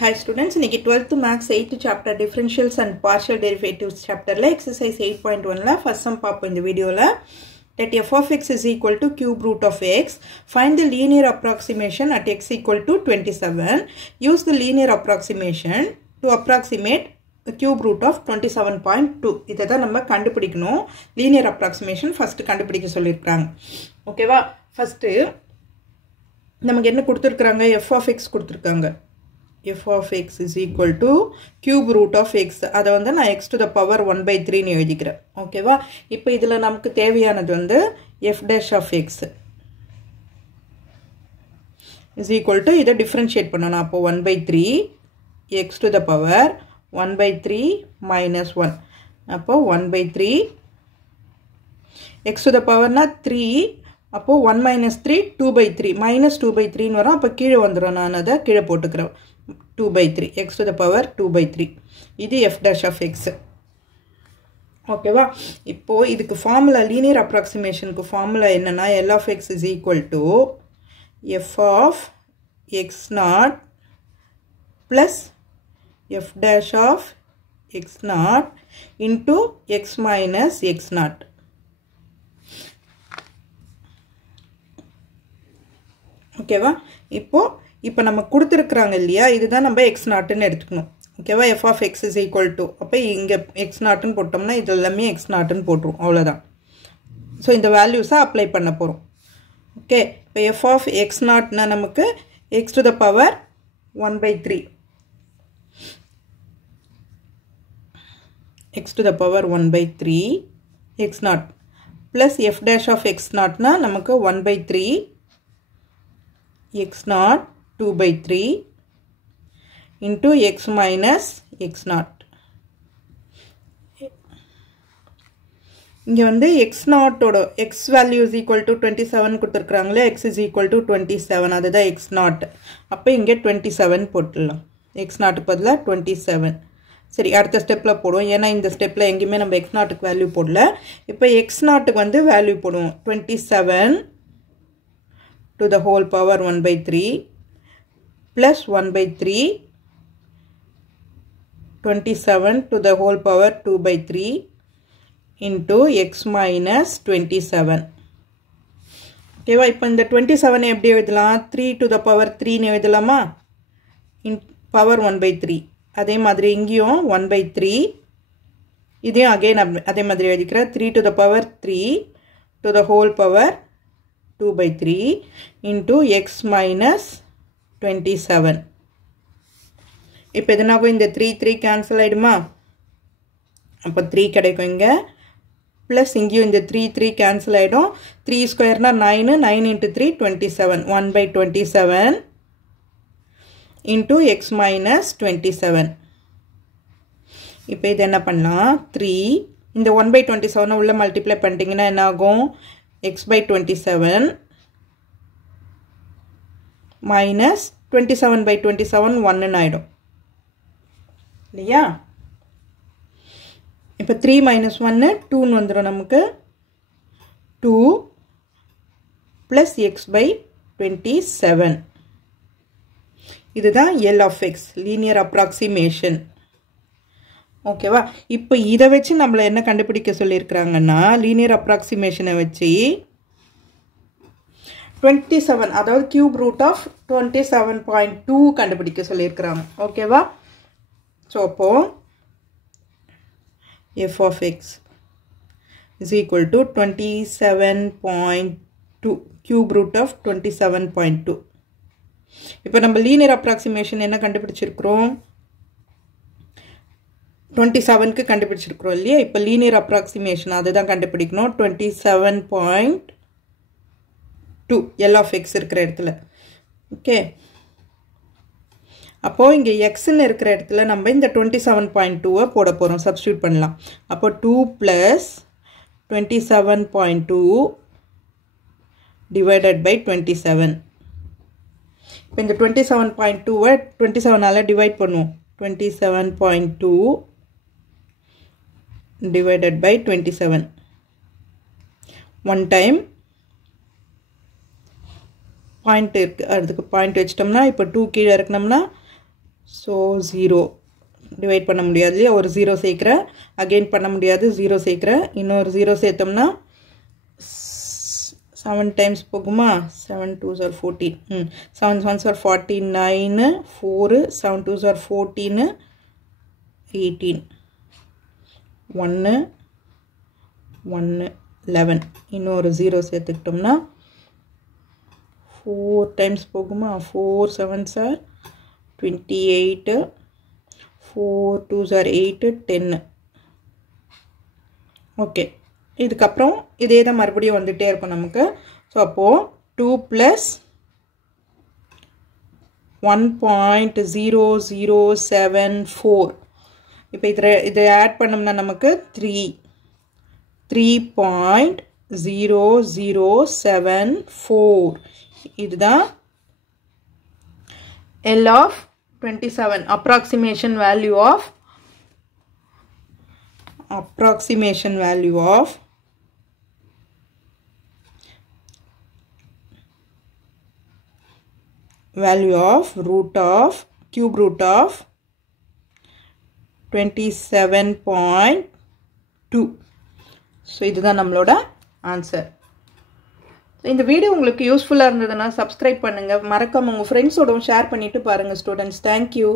Hi students, இன்னைக்கு 12th Maths 8th chapter Differentials and Partial Derivatives chapter la exercise 8.1 la first sum பாப்போம் இந்த வீடியோல. Let f of x is equal to cube root of x. Find the linear approximation at x equal to 27. Use the linear approximation to approximate the cube root of 27.2. இதை தான் நம்ம கண்டுபிடிக்கணும். Linear approximation first கண்டுபிடிக்க சொல்லியிருக்காங்க. ஓகேவா? First நமக்கு என்ன கொடுத்திருக்காங்க? f of x கொடுத்திருக்காங்க. f of x is equal to cube root of x. அதை வந்து நான் x to the power 1 by 3 னு எழுதிக்கிறேன். ஓகேவா? இப்போ இதில் நமக்கு தேவையானது வந்து f dash of x is equal to இதை differentiate பண்ணணும். அப்போ 1 by 3 x to the power 1 by 3 minus 1. அப்போ 1 by 3 x to the power na 3. அப்போ 1 minus 3 2 by 3 minus 2 by 3 னு வரும். அப்போ கீழே வந்துரும். நான் அதை கீழே போட்டுக்கிறேன். 2 by 3 x to the power 2 by 3. இது f dash of x. ஓகேவா? இப்போ இதுக்கு ஃபார்முலா லீனியர் அப்ராக்சிமேஷனுக்கு ஃபார்முலா என்னன்னா L of x is equal to f of x naught plus f dash of x naught into x minus x naught. ஓகேவா? இப்போ நம்ம கொடுத்திருக்காங்க இல்லையா, இதுதான் நம்ம x naught ன்னு எடுத்துக்கணும். ஓகேவா? f of x is equal to அப்போ இங்க x naught ன்னு போட்டோம்னா இது எல்லாமே x naught ன்னு போட்டுரும். அவ்வளவுதான். சோ இந்த வேல்யூஸை அப்ளை பண்ண போறோம். ஓகே, இப்போ f of x naught னா நமக்கு x to the power 1 by 3 x to the power 1 by 3 x naught plus f dash of x naught னா நமக்கு 1 by 3 x naught 2 by 3 into x minus x naught. இங்க வந்து x naught ஓட x value is equal to 27 கொடுத்திருக்காங்களே, x is equal to 27, அதுதான் x naught. அப்போ இங்க 27 போட்டுடலாம். x naught பதிலா 27. சரி, அடுத்த ஸ்டெப்ல போடுவோம். ஏன்னா இந்த ஸ்டெப்ல எங்கேயுமே நம்ம x naught க்கு வேல்யூ போடல. இப்போ x naught க்கு வந்து வேல்யூ போடுவோம். 27 to the whole power 1 by 3 plus 1 by 3 27 to the whole power 2 by 3 into x minus 27. ஓகேவா? இப்போ இந்த 27 எப்படி எழுதலாம்? 3 to the power 3 னு எழுதலாமா? in power 1 by 3. அதே மாதிரி இங்கேயும் 1 by 3. இதையும் again அதே மாதிரி எழுதிக்கிறேன். 3 to the power 3 to the whole power 2 by 3 into x minus 27. இப்போ எதனாகும்? இந்த 3 cancel ஆயிடுமா? அப்போ 3 கிடைக்கும் இங்க. plus இங்கேயும் இந்த 3 cancel ஆயிடும். 3 square னா 9, 9 into 3 27, 1 by 27 into x minus 27. இப்போ இது என்ன பண்ணலாம்? 3 இந்த 1 by 27 உள்ள மல்டிப்ளை பண்ணிட்டீங்கன்னா என்ன ஆகும்? x by 27 minus 27 by 27 1 ஆயிடும் இல்லையா? இப்போ 3 minus 1 2 வந்துரும் நமக்கு. 2 plus x by 27. இதுதான் L of x, linear approximation. ஓகேவா? இப்போ இதை வச்சு நம்மள என்ன கண்டுபிடிக்க சொல்லியிருக்கிறாங்கன்னா, லீனியர் அப்ராக்சிமேஷனை வச்சு 27, அதாவது கியூப் ரூட் ஆஃப் 27.2 கண்டுபிடிக்க சொல்லியிருக்கிறாங்க. ஓகேவா? ஸோ அப்போ f of x is equal to 27.2 cube root of 27.2. இப்போ நம்ம லீனியர் அப்ராக்சிமேஷன் என்ன கண்டுபிடிச்சிருக்கிறோம்? 27க்கு கண்டுபிடிச்சிருக்கிறோம் இல்லையா? இப்போ லீனியர் அப்ராக்சிமேஷன் அதுதான் கண்டுபிடிக்கணும். 27.2 L of x இருக்கிற இடத்துல. ஓகே, அப்போ இங்க x ன்னு இருக்கிற இடத்துல நம்ம இந்த 27.2 போட போறோம். சப்ஸ்டிட்யூட் பண்ணலாம். அப்போ 2 plus 27.2 divided by 27. இப்போ இந்த 27.2 27 ஆல டிவைட் பண்ணுவோம். 27.2 divided by 27. One time point இருக்கு, அதுக்கு பாயிண்ட் வச்சிட்டோம்னா இப்போ 2 கீழே இறக்கணும்னா ஸோ 0 டிவைட் பண்ண முடியாது, ஒரு 0 சேர்க்குறேன், அகெயின் பண்ண முடியாது, 0 சேர்க்குறேன், இன்னொரு 0 சேர்த்தோம்னா 7 டைம்ஸ் போகுமா, 7 2s are 14, 7 1s are 49, 4 7 2s are 14, 18, 1 1 11, இன்னொரு 0 சேர்த்துக்கிட்டோம்னா 4 டைம்ஸ் போகுமா, 4 7s are 28, 4 2s are 8, 10. Okay, இதுக்கப்புறம் இதே தான் மறுபடியும் வந்துகிட்டே இருக்கும் நமக்கு. ஸோ அப்போது 2 + 1.0074. இப்போ இதை ஆட் பண்ணோம்னா நமக்கு 3.0074. இதுதான் L of 27, approximation value of cube root of 27.2. So இதுதான் நம்மளோட ஆன்சர். இந்த வீடியோ உங்களுக்கு யூஸ்ஃபுல்லாக இருந்ததுன்னா சப்ஸ்கிரைப் பண்ணுங்கள், மறக்காம உங்கள் ஃப்ரெண்ட்ஸோடவும் ஷேர் பண்ணிவிட்டு பாருங்கள் ஸ்டூடெண்ட்ஸ். தேங்க்யூ.